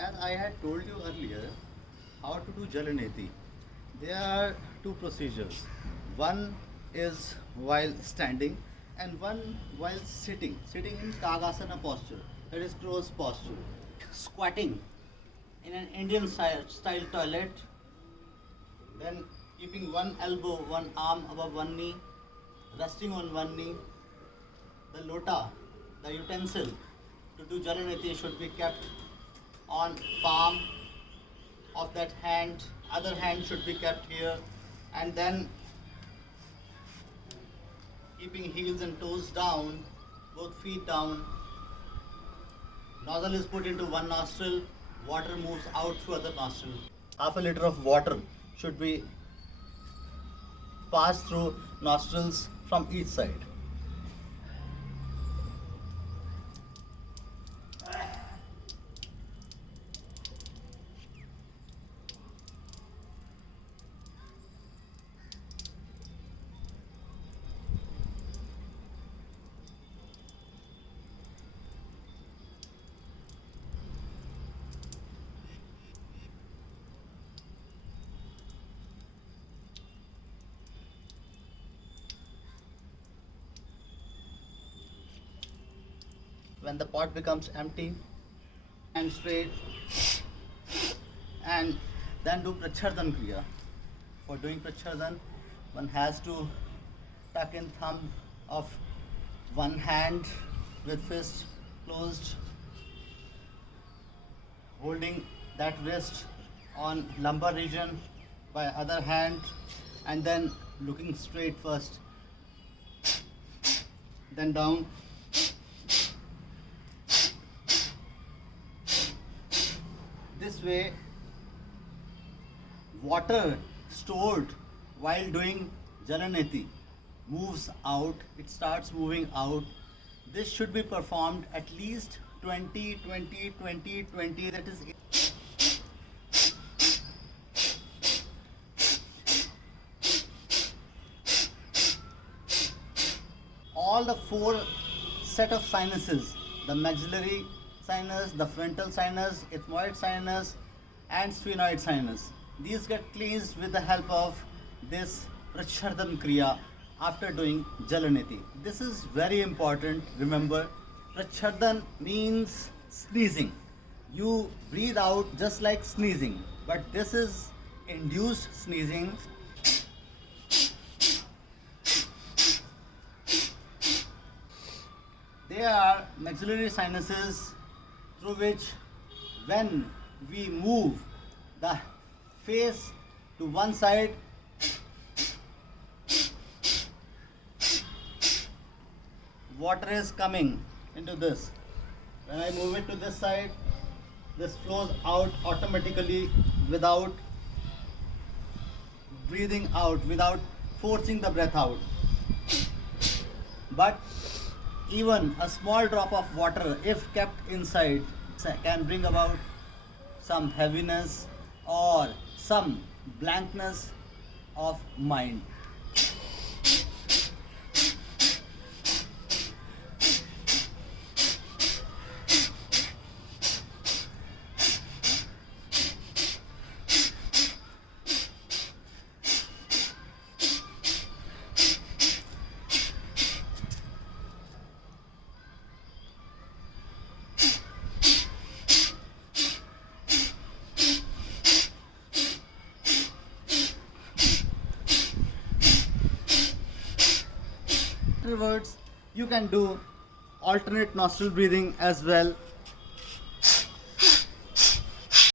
As I had told you earlier, how to do Jalaneti. There are two procedures. One is while standing and one while sitting. Sitting in Kagasana posture, that is closed posture. Squatting in an Indian style toilet, then keeping one elbow, one arm above one knee, resting on one knee. The lota, the utensil to do Jalaneti should be kept on palm of that hand, other hand should be kept here, and then keeping heels and toes down, both feet down. Nozzle is put into one nostril, water moves out through other nostril. Half a liter of water should be passed through nostrils from each side. When the pot becomes empty and straight, and then do Prachardhan Kriya. For doing Prachardhan, one has to tuck in thumb of one hand with fist closed, holding that wrist on lumbar region by other hand, and then looking straight first, then down. This way, water stored while doing Jalaneti moves out, it starts moving out. This should be performed at least 20, 20, 20, 20, that is all the four set of sinuses, the maxillary sinus, the frontal sinus, ethmoid sinus, and sphenoid sinus. These get cleansed with the help of this Prachardhan Kriya after doing Jalaneti. This is very important. Remember, Prachardhan means sneezing. You breathe out just like sneezing, but this is induced sneezing. There are maxillary sinuses through which, when we move the face to one side, water is coming into this. When I move it to this side, this flows out automatically without breathing out, without forcing the breath out. But even a small drop of water, if kept inside, can bring about some heaviness or some blankness of mind. Afterwards, you can do alternate nostril breathing as well.